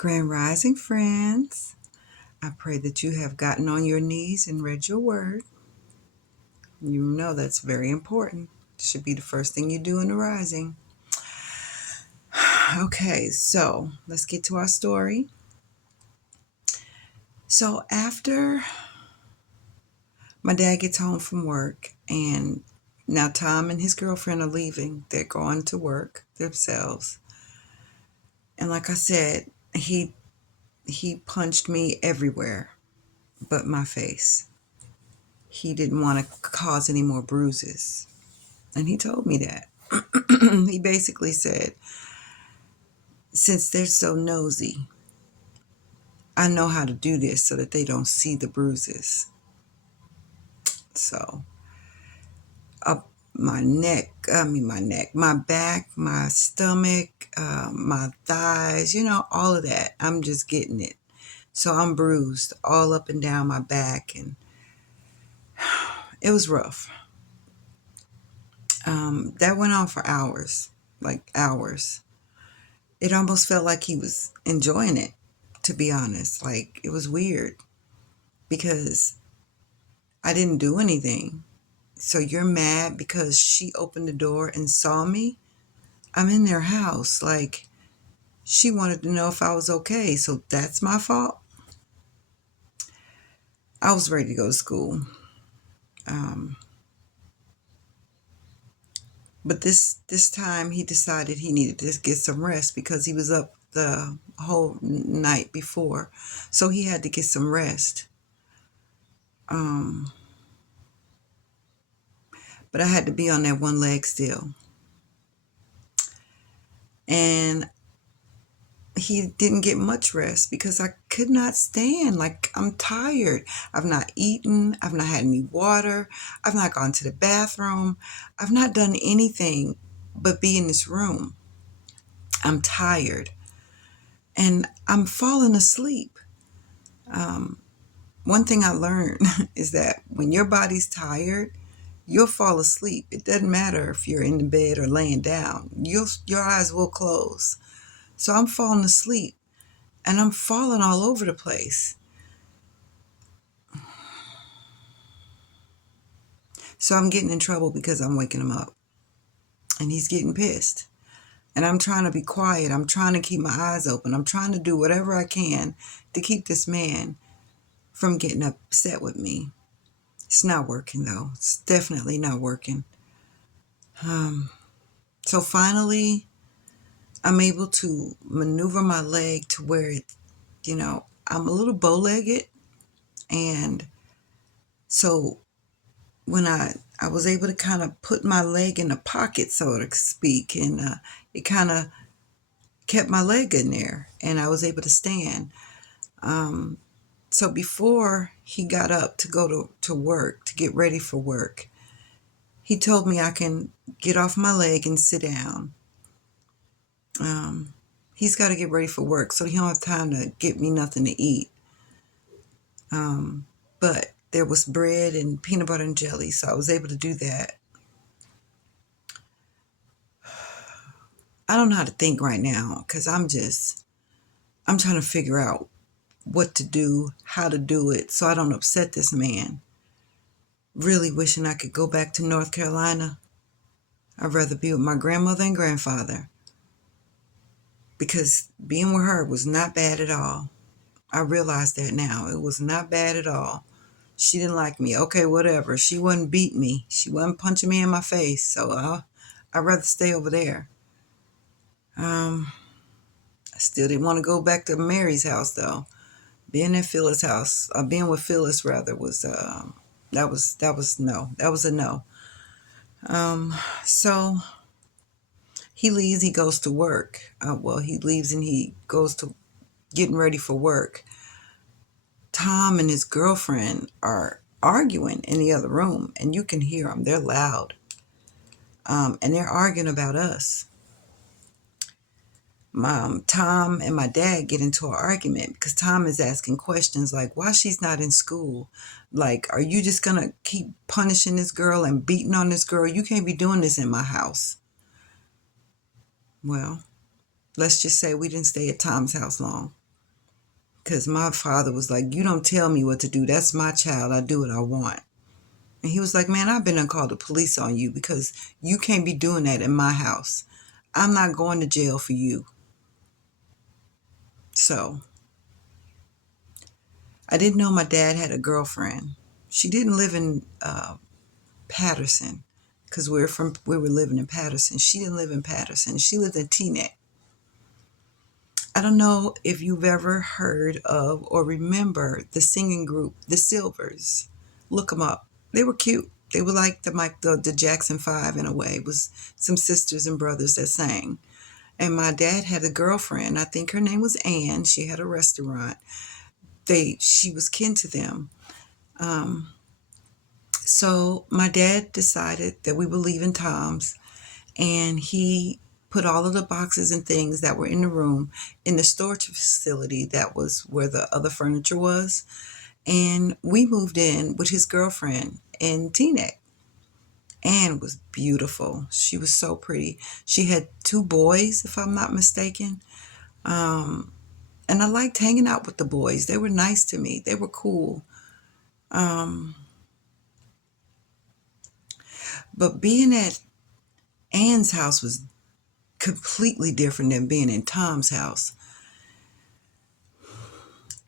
Grand Rising friends, I pray that you have gotten on your knees and read your word. You know that's very important. It should be the first thing you do in the rising. Okay, so let's get to our story. So after my dad gets home from work, and now Tom and his girlfriend are leaving, they're going to work themselves. And like I said, he punched me everywhere but my face. He didn't want to cause any more bruises. And he told me that. He basically said, since they're so nosy, I know how to do this so that they don't see the bruises. So, up my back, my stomach, my thighs, all of that. I'm just getting it. So I'm bruised all up and down my back, and it was rough. That went on for hours, like hours. It almost felt like he was enjoying it, to be honest. Like, it was weird because I didn't do anything. So you're mad because she opened the door and saw me? I'm in their house. Like, she wanted to know if I was okay. So that's my fault? I was ready to go to school. Um, but this time he decided he needed to get some rest because he was up the whole night before. So he had to get some rest. Um, but I had to be on that one leg still. And he didn't get much rest because I could not stand. Like, I'm tired. I've not eaten. I've not had any water. I've not gone to the bathroom. I've not done anything but be in this room. I'm tired. And I'm falling asleep. One thing I learned is that when your body's tired, you'll fall asleep. It doesn't matter if you're in the bed or laying down. Your eyes will close. So I'm falling asleep. And I'm falling all over the place. So I'm getting in trouble because I'm waking him up. And he's getting pissed. And I'm trying to be quiet. I'm trying to keep my eyes open. I'm trying to do whatever I can to keep this man from getting upset with me. It's not working, though. It's definitely not working. So finally, I'm able to maneuver my leg to where I'm a little bow-legged. And so when I was able to kind of put my leg in a pocket, so to speak, and it kind of kept my leg in there, and I was able to stand. So before he got up to go to work, to get ready for work, he told me I can get off my leg and sit down. He's got to get ready for work, so he don't have time to get me nothing to eat. But there was bread and peanut butter and jelly, so I was able to do that. I don't know how to think right now because I'm trying to figure out what to do, how to do it so I don't upset this man. Really wishing I could go back to North Carolina. I'd rather be with my grandmother and grandfather because being with her was not bad at all. I realize that now. It was not bad at all. She didn't like me. Okay, whatever. She wouldn't beat me. She wasn't punching me in my face. So I'd rather stay over there. I still didn't want to go back to Mary's house though. Being at Phyllis' house, being with Phyllis rather, was that was no, that was a no. So he leaves, he goes to work. Well, he leaves and he goes to getting ready for work. Tom and his girlfriend are arguing in the other room, and you can hear them. They're loud, and they're arguing about us. Tom and my dad get into an argument because Tom is asking questions like, why she's not in school? Like, are you just going to keep punishing this girl and beating on this girl? You can't be doing this in my house. Well, let's just say we didn't stay at Tom's house long. because my father was like, you don't tell me what to do. That's my child. I do what I want. And he was like, man, I've been and called the police on you because you can't be doing that in my house. I'm not going to jail for you. So I didn't know my dad had a girlfriend. She didn't live in Patterson because we were living in Patterson. She didn't live in Patterson. She lived in Teaneck. I don't know if you've ever heard of or remember the singing group, The Silvers. Look them up. They were cute. They were like the Jackson Five in a way. It was some sisters and brothers that sang. And my dad had a girlfriend. I think her name was Ann. She had a restaurant. She was kin to them. Um, so my dad decided that we were leaving Tom's, and he put all of the boxes and things that were in the room in the storage facility that was where the other furniture was. And we moved in with his girlfriend in Teaneck. Anne was beautiful. She was so pretty. She had two boys, if I'm not mistaken. Um, and I liked hanging out with the boys. They were nice to me. They were cool. Um, but being at Anne's house was completely different than being in Tom's house.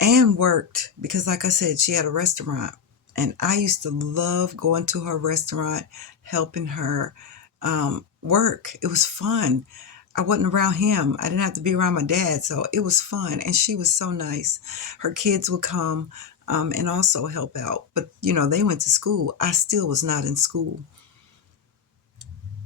Anne worked because, like I said, she had a restaurant. And I used to love going to her restaurant, helping her work. It was fun. I wasn't around him. I didn't have to be around my dad. So it was fun. And she was so nice. Her kids would come and also help out. But, they went to school. I still was not in school.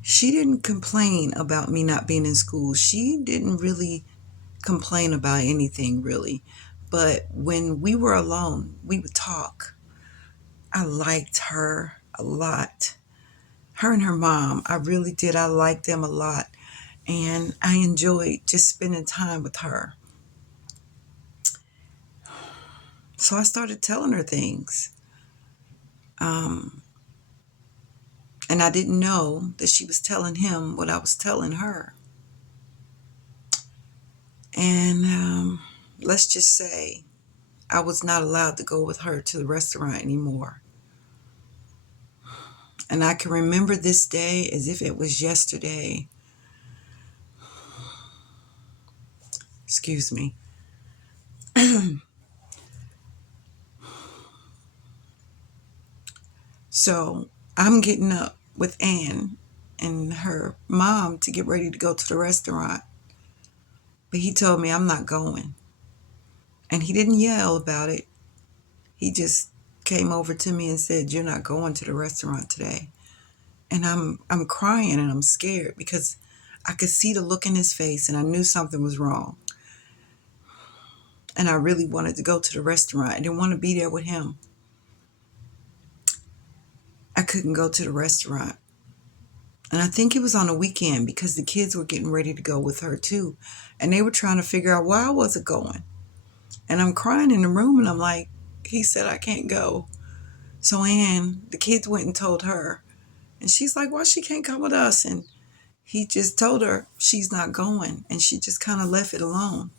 She didn't complain about me not being in school. She didn't really complain about anything, really. But when we were alone, we would talk. I liked her a lot. Her and her mom, I really did. I liked them a lot. And I enjoyed just spending time with her. So I started telling her things. Um, and I didn't know that she was telling him what I was telling her. And let's just say I was not allowed to go with her to the restaurant anymore. And I can remember this day as if it was yesterday. Excuse me. So I'm getting up with Ann and her mom to get ready to go to the restaurant. But he told me I'm not going. And he didn't yell about it. He just came over to me and said, "You're not going to the restaurant today." And I'm crying and I'm scared because I could see the look in his face and I knew something was wrong. And I really wanted to go to the restaurant. I didn't want to be there with him. I couldn't go to the restaurant. And I think it was on a weekend because the kids were getting ready to go with her too. And they were trying to figure out why I wasn't going. And I'm crying in the room and I'm like, he said I can't go. So Ann, the kids went and told her. And she's like, well, she can't come with us. And he just told her she's not going. And she just kind of left it alone.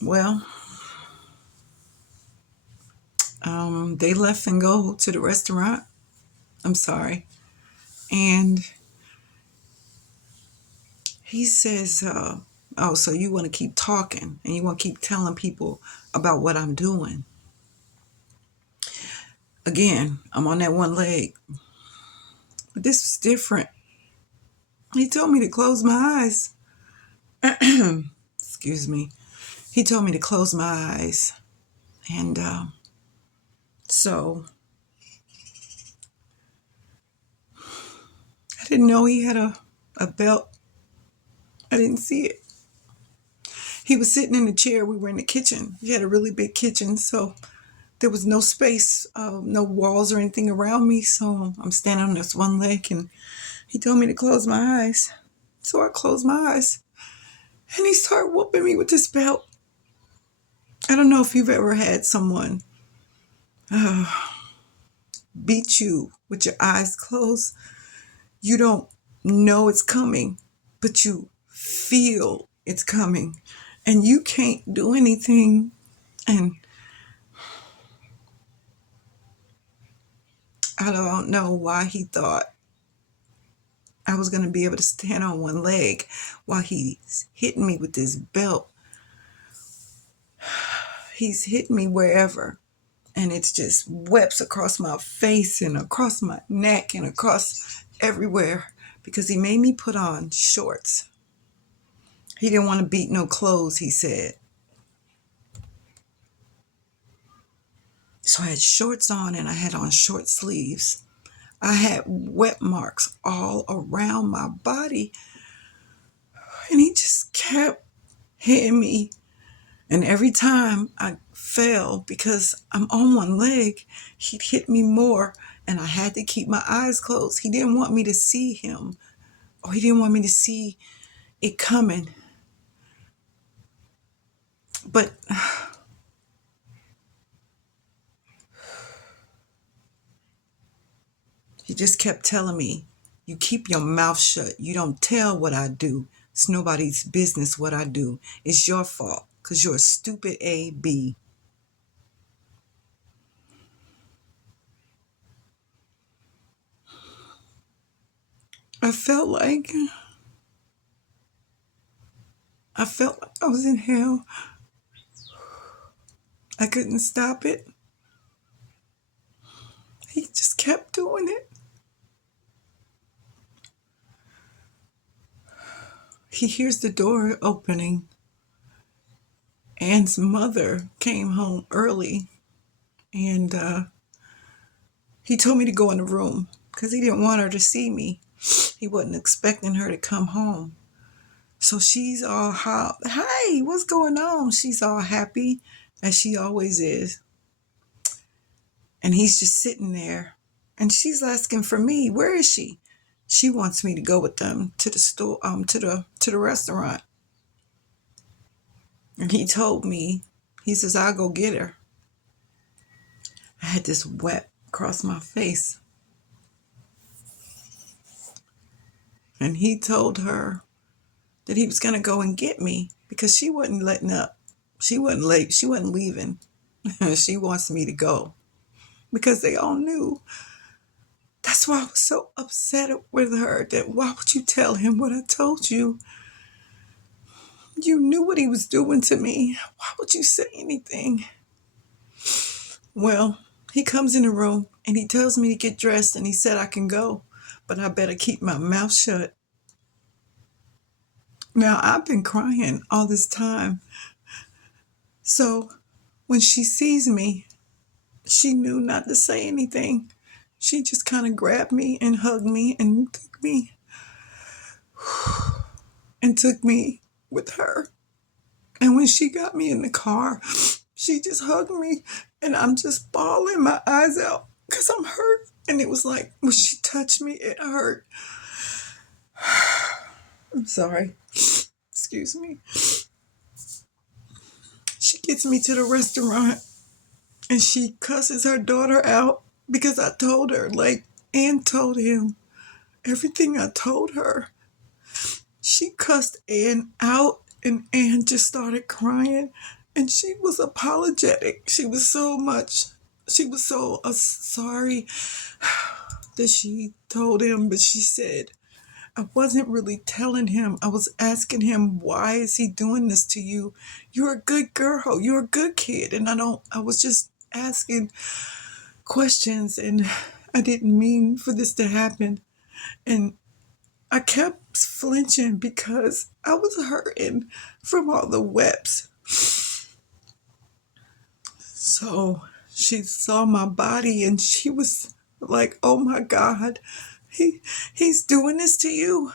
Well, they left and go to the restaurant. I'm sorry. And he says, oh, so you want to keep talking and you want to keep telling people about what I'm doing. Again, I'm on that one leg. But this was different. He told me to close my eyes. Excuse me. He told me to close my eyes. And so I didn't know he had a belt. I didn't see it. He was sitting in the chair. We were in the kitchen. He had a really big kitchen, so there was no space, no walls or anything around me. So I'm standing on this one leg, and he told me to close my eyes. So I closed my eyes, and he started whooping me with this belt. I don't know if you've ever had someone uh, beat you with your eyes closed. You don't know it's coming, but you feel it's coming. and you can't do anything. And I don't know why he thought I was going to be able to stand on one leg while he's hitting me with this belt. He's hitting me wherever, and it's just webs across my face and across my neck and across everywhere because he made me put on shorts. He didn't want to beat no clothes, he said. So I had shorts on and I had on short sleeves. I had wet marks all around my body, and he just kept hitting me. And every time I fell, because I'm on one leg, he'd hit me more, and I had to keep my eyes closed. He didn't want me to see him, or he didn't want me to see it coming. But he just kept telling me, you keep your mouth shut. You don't tell what I do. It's nobody's business what I do. It's your fault because you're a stupid A.B. I felt like I felt like I was in hell. I couldn't stop it. He just kept doing it. He hears the door opening. Anne's mother came home early, and he told me to go in the room because he didn't want her to see me. He wasn't expecting her to come home. So she's all, hey, what's going on? She's all happy, as she always is. And he's just sitting there. And she's asking for me. Where is she? She wants me to go with them to the store, to the restaurant. And he told me, he says, I'll go get her. I had this wet across my face. And he told her that he was going to go and get me because she wasn't letting up. She wasn't late. She wasn't leaving. She wants me to go because they all knew. That's why I was so upset with her, that why would you tell him what I told you? You knew what he was doing to me. Why would you say anything? Well, he comes in the room and he tells me to get dressed, and he said I can go, but I better keep my mouth shut. Now, I've been crying all this time. So when she sees me, she knew not to say anything. She just kind of grabbed me and hugged me and took me with her. And when she got me in the car, she just hugged me, and I'm just bawling my eyes out because I'm hurt. And it was like when she touched me, it hurt. I'm sorry. Excuse me. She gets me to the restaurant and she cusses her daughter out because I told her, like Ann told him, everything I told her. She cussed Ann out, and Ann just started crying, and she was apologetic. She was so sorry that she told him, but she said, I wasn't really telling him. I was asking him, why is he doing this to you? You're a good girl. You're a good kid. And I was just asking questions, and I didn't mean for this to happen. And I kept flinching because I was hurting from all the webs. So she saw my body and she was like, oh my God, he's doing this to you.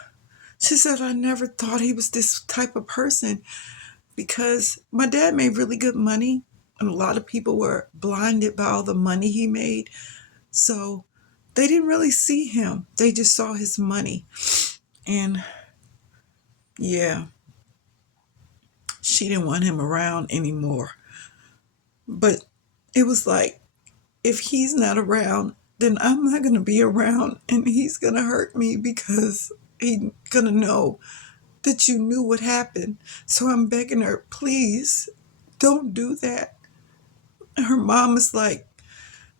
She said, I never thought he was this type of person because my dad made really good money, and a lot of people were blinded by all the money he made. So they didn't really see him. They just saw his money. And yeah, she didn't want him around anymore. But it was like, if he's not around, then I'm not going to be around, and he's going to hurt me because he's going to know that you knew what happened. So I'm begging her, please don't do that. And her mom is like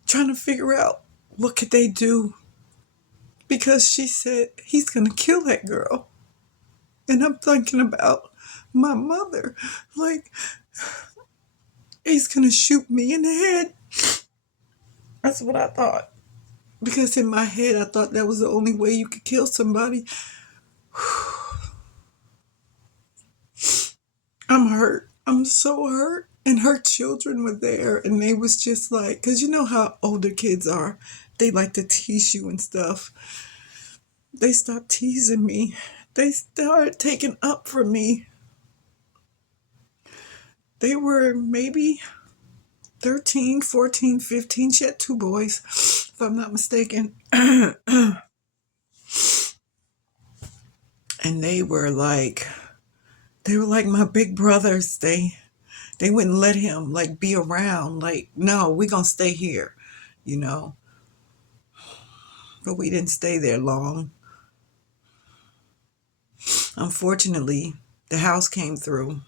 trying to figure out what could they do, because she said he's gonna kill that girl. And I'm thinking about my mother, like, he's gonna shoot me in the head. That's what I thought. Because in my head, I thought that was the only way you could kill somebody. I'm hurt. I'm so hurt. And her children were there, and they was just like, because you know how older kids are. They like to tease you and stuff. They stopped teasing me. They started taking up for me. They were maybe 13, 14, 15. She had two boys, if I'm not mistaken. And they were like my big brothers. They wouldn't let him like be around. Like, no, we gonna stay here, you know. But we didn't stay there long. Unfortunately, the house came through.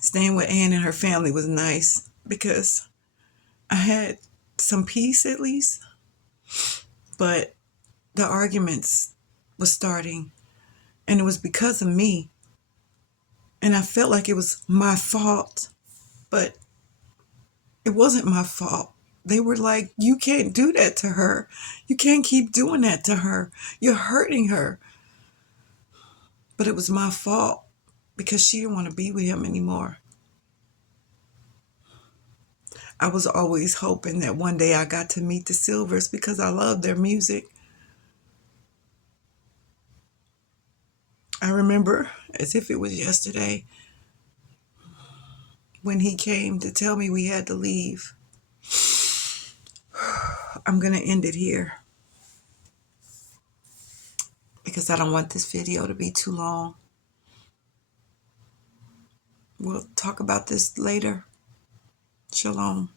Staying with Ann and her family was nice because I had some peace at least, but the arguments was starting, and it was because of me. And I felt like it was my fault, but it wasn't my fault. They were like, you can't do that to her. You can't keep doing that to her. You're hurting her. But it was my fault because she didn't want to be with him anymore. I was always hoping that one day I got to meet the Silvers because I love their music. I remember as if it was yesterday when he came to tell me we had to leave. I'm going to end it here because I don't want this video to be too long. We'll talk about this later. Shalom.